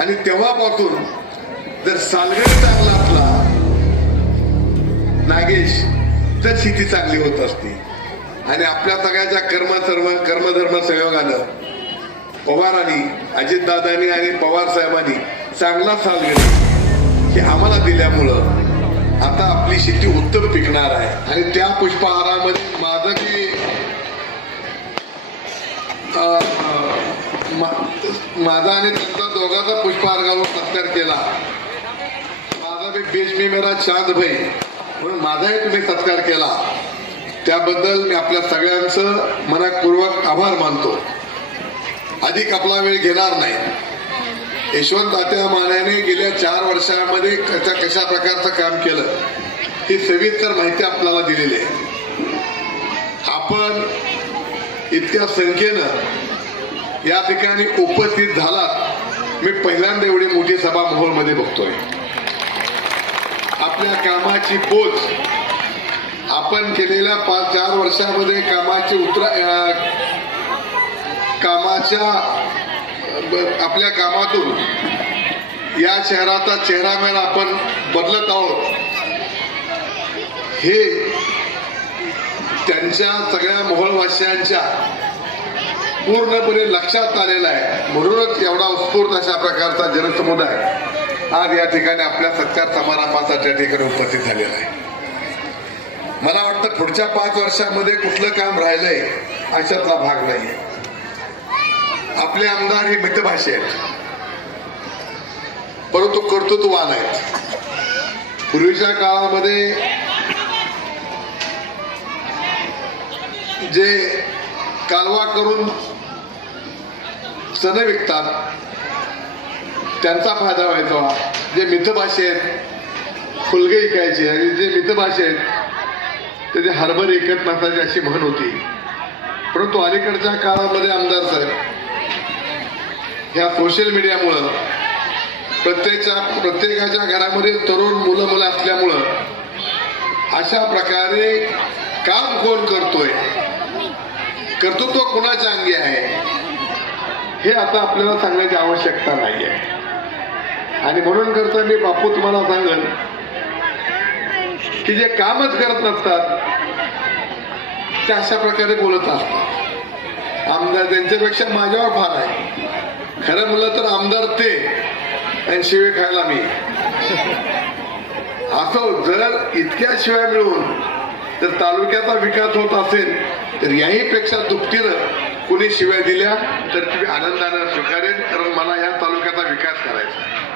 आणि तेव्हापासून जर सालगड चांगला असला नागेश तर शेती चांगली होत असती. आणि आपल्या सगळ्याच्या कर्म सर्व कर्मधर्म संयोगानं पवारांनी अजितदादांनी आणि पवार साहेबांनी चांगला सालगड हे आम्हाला दिल्यामुळं आता आपली शेती उत्तम पिकणार आहे. आणि त्या पुष्पहारामध्ये माझा आणि त्यांचा दोघांचा पुष्पहार घालून सत्कार केला. माझा बी बेश मी मेरा चांद भाई. म्हणून माझाही तुम्ही सत्कार केला. त्याबद्दल मी आपल्या सगळ्यांचं मनपूर्वक आभार मानतो. अधिक आपला वेळ घेणार नाही. यशवंत तात्या मान्याने गेल्या चार वर्षामध्ये कशा कशा प्रकारचं काम केलं ही सविस्तर माहिती आपल्याला दिलेली आहे. आपण इतक्या संख्येनं या ठिकाणी उपस्थित झाला मी पहिल्यांदा एवढी मोठी सभा मोहोळमध्ये बघतोय. आपल्या कामाची पोच आपण केलेल्या पाच चार वर्षामध्ये कामाची उतरा कामाच्या आपल्या कामातून या शहराचा चेहरामेर आपण बदलत आहोत. हे त्यांच्या सगळ्या मोहळवासियांच्या पूर्णपणे लक्षात आलेलं आहे. म्हणूनच एवढा उत्स्फूर्त अशा प्रकारचा जनसमुदाय आज या ठिकाणी आपल्या सत्कार समारंभासाठी या ठिकाणी उपस्थित झालेला आहे. मला वाटतं पुढच्या पाच वर्षामध्ये कुठलं काम राहिलंय अशातला भाग नाहीये. आपले आमदार हे मितभाषे आहेत. परंतु कर्तृत्ववान आहेत. पूर्वीच्या काळामध्ये जे कालवा करून सण विकतात. त्यांचा फायदा व्हायचा. जे मितभाषे आहेत फुलगे ऐकायचे आणि जे मितभाषे आहेत ते जे हरभर ऐकत नसताची अशी म्हण होती. परंतु अलीकडच्या काळामध्ये आमदार साहेब ह्या सोशल मीडियामुळं प्रत्येकच्या प्रत्येकाच्या घरामध्ये तरुण मुलं मुलं असल्यामुळं अशा प्रकारे काम कोण करतोय? कर्तृत्व कुणाच्या अंगी आहे? हे आता आपल्याला सांगण्याची आवश्यकता नाही आहे आणि म्हणून करता मी बापू तुम्हाला सांगेल की जे कामच करत नसतात ते अशा प्रकारे बोलत असतात. आमदार त्यांच्यापेक्षा माझ्यावर फार आहे. खरं म्हणलं तर आमदार ते आणि शिवे खायला मी. असं जर इतक्या शिवाय मिळून जर तालुक्याचा विकास होत असेल तर याही पेक्षा दुपटीनं कुणी शिव्या दिल्या तर ती आनंदानं स्वीकारेल कारण मला या तालुक्याचा विकास करायचा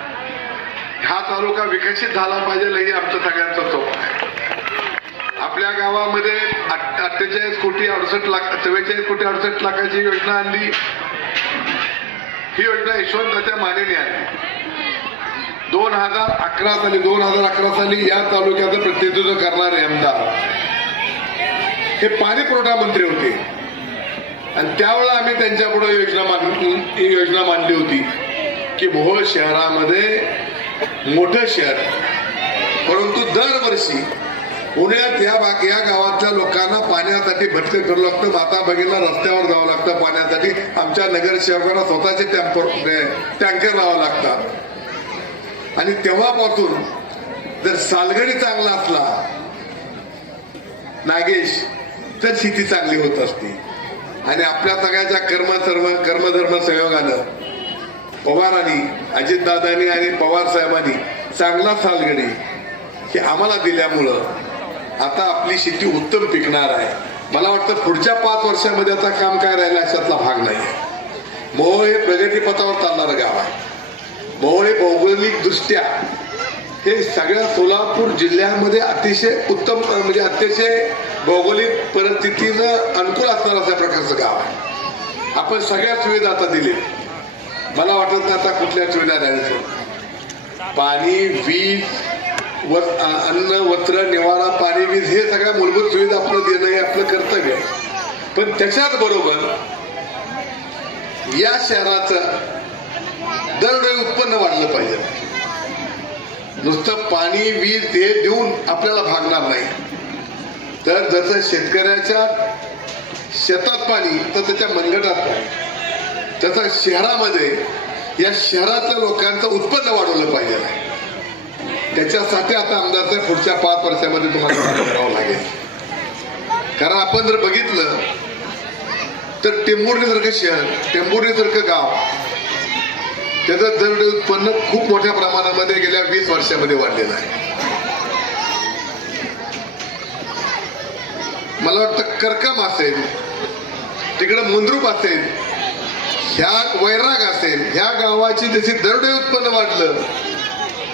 हा तालुका विकसित झाला पाहिजे हे आमचं सगळ्यांचा चौक आहे. आपल्या गावामध्ये अठ्ठेचाळीस कोटी अडुसष्ट लाख चव्वेचाळीस कोटी अडुसष्ट लाखाची योजना आणली. ही योजना यशवंताच्या मानेने आणली. दोन हजार अकरा साली दोन हजार अकरा साली या तालुक्याचं प्रतिनिधित्व करणारे आमदार. हे पाणी पुरवठा मंत्री होते. आणि त्यावेळेला आम्ही त्यांच्यापुढे योजना मान ही योजना मांडली होती की भोळ शहरामध्ये मोठं शहर परंतु दरवर्षी पुण्यात या भाग या गावातल्या लोकांना पाण्यासाठी भटके करू लागतं. माता भगिनीला रस्त्यावर जावं लागतं पाण्यासाठी. आमच्या नगरसेवकांना स्वतःचे टॅम्पर टँकर लावावं लागतात आणि तेव्हापासून जर सालगडी चांगला असला नागेश तर शेती चांगली होत असते. आणि आपल्या सगळ्याच्या कर्मधर्म कर्मधर्म संयोगानं पवारांनी अजितदादांनी आणि पवार साहेबांनी चांगला सालगडी हे आम्हाला दिल्यामुळं आता आपली शेती उत्तम पिकणार आहे. मला वाटतं पुढच्या पाच वर्षामध्ये आता काम काय राहिलं अशातला भाग नाही मोहोळ हे प्रगतीपथावर चालणारं गाव आहे. मोहोळ हे भौगोलिकदृष्ट्या हे सगळ्या सोलापूर जिल्ह्यामध्ये अतिशय उत्तम म्हणजे अतिशय भौगोलिक परिस्थितीनं अनुकूल असणार अशा प्रकारचं गाव आहे. आपण सगळ्या सुविधा आता दिली मला वाटत नाही आता कुठल्या सुविधा द्यायचं पाणी वीज व अन्न वस्त्र निवारा पाणी वीज हे सगळ्या मूलभूत सुविधा आपलं देणं हे आपलं कर्तव्य आहे. पण त्याच्याच बरोबर या शहराचं दरडोई उत्पन्न वाढलं पाहिजे. नुसतं पाणी वीज हे देऊन आपल्याला भागणार नाही. तर जसं शेतकऱ्याच्या शेतात पाणी तर त्याच्या मनगटात पाणी. तसं शहरामध्ये या शहरातल्या लोकांचं उत्पन्न वाढवलं पाहिजे. त्याच्यासाठी आता आमदारच्या पुढच्या पाच वर्षामध्ये तुम्हाला करावं लागेल. कारण आपण जर बघितलं तर टेंभुर्णीसारखं शहर टेंभुर्णीसारखं गाव त्याचं दर उत्पन्न खूप मोठ्या प्रमाणामध्ये गेल्या वीस वर्षामध्ये वाढलेलं आहे. मला वाटतं करकम असेल तिकडं मुंद्रूप असेल ह्या वैराग असेल ह्या गावाची जशी दरडोई उत्पन्न वाढलं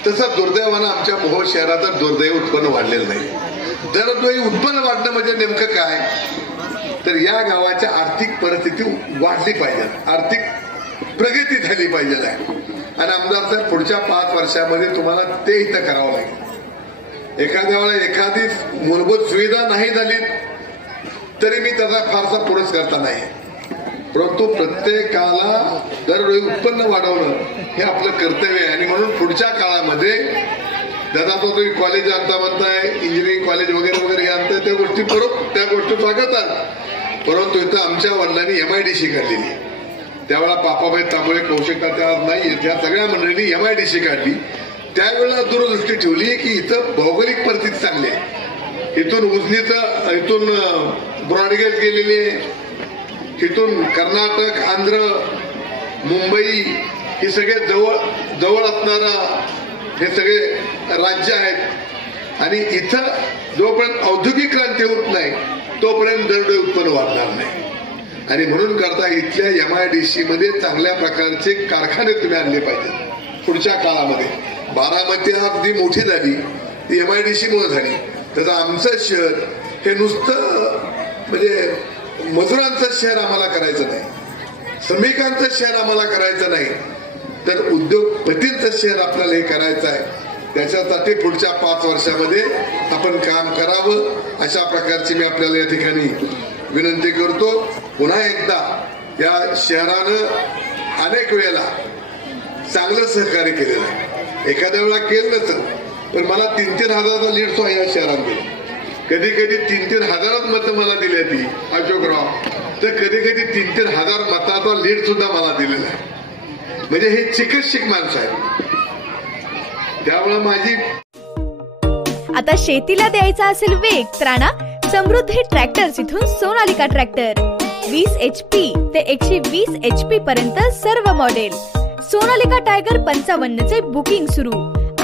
तसं दुर्दैवानं आमच्या मोहोळ शहराचं दुर्दैव उत्पन्न वाढलेलं नाही. दरडोई उत्पन्न वाढणं म्हणजे नेमकं काय? तर या गावाच्या आर्थिक परिस्थिती वाढली पाहिजे. आर्थिक प्रगती झाली पाहिजे. आहे आणि आमदार साहेब पुढच्या पाच वर्षामध्ये तुम्हाला ते इथं करावं लागेल. एखाद्या वेळेला एखादी मूलभूत सुविधा नाही झाली तरी मी त्याचा फारसा पुरस्कारता करता नाही परंतु प्रत्येकाला दरवेळी उत्पन्न वाढवणं हे आपलं कर्तव्य आहे. आणि म्हणून पुढच्या काळामध्ये दादा तो तुम्ही कॉलेज आणता म्हणताय इंजिनिअरिंग कॉलेज वगैरे वगैरे आणताय त्या गोष्टी बरोबर त्या गोष्टी स्वागतात. परंतु इथं आमच्या वडिलांनी एम आय डी सी काढलेली आहे. त्यावेळेला पापाबाई तांबळे कौशिकता त्या नाही त्या सगळ्या मंडळींनी एम आय डी सी काढली. त्यावेळेला दूरदृष्टी ठेवली की इथं भौगोलिक परिस्थिती चांगली आहे. इथून उजनीचं इथून ब्रॉडगेज गेलेले इथून कर्नाटक आंध्र मुंबई हे सगळे जवळ जवळ असणारा हे सगळे राज्य आहेत. आणि इथं जोपर्यंत औद्योगिक क्रांती होत नाही तोपर्यंत दरडोई उत्पन्न वाढणार नाही. आणि म्हणून करता इथल्या एम आय डी सी मध्ये चांगल्या प्रकारचे कारखाने तुम्ही आणले पाहिजेत. पुढच्या काळामध्ये बारामती हा अगदी मोठी झाली ती एम आय डी सी मुळे झाली. त्याचं आमचं शहर हे नुसतं म्हणजे मजुरांचं शहर आम्हाला करायचं नाही. श्रमिकांचं शहर आम्हाला करायचं नाही. तर उद्योगपतींचं शहर आपल्याला हे करायचं आहे. त्याच्यासाठी पुढच्या पाच वर्षामध्ये आपण काम करावं. अशा प्रकारची मी आपल्याला या ठिकाणी विनंती करतो. पुन्हा एकदा या शहरानं अनेक वेळेला चांगलं सहकार्य केलेलं आहे. एखाद्या वेळा केलं नसतं पण मला तीन तीन हजाराचा लीड तो या शहरात दिला कधी कधी तीन तीन हजारात मतं मला दिली ती अशोकराव तर कधी कधी तीन तीन हजार मताचा लीड सुद्धा मला दिलेला आहे. म्हणजे हे चिकट माणसं आहेत. त्यामुळे माझी आता शेतीला द्यायचा असेल वेग तर आणा समृद्धी ट्रॅक्टर्स इथून सोनालिका ट्रॅक्टर वीस एच पी ते एकशे वीस एच पी पर्यंत सर्व मॉडेल सोनालिका टायगर पंचावन्न चे बुकिंग सुरू.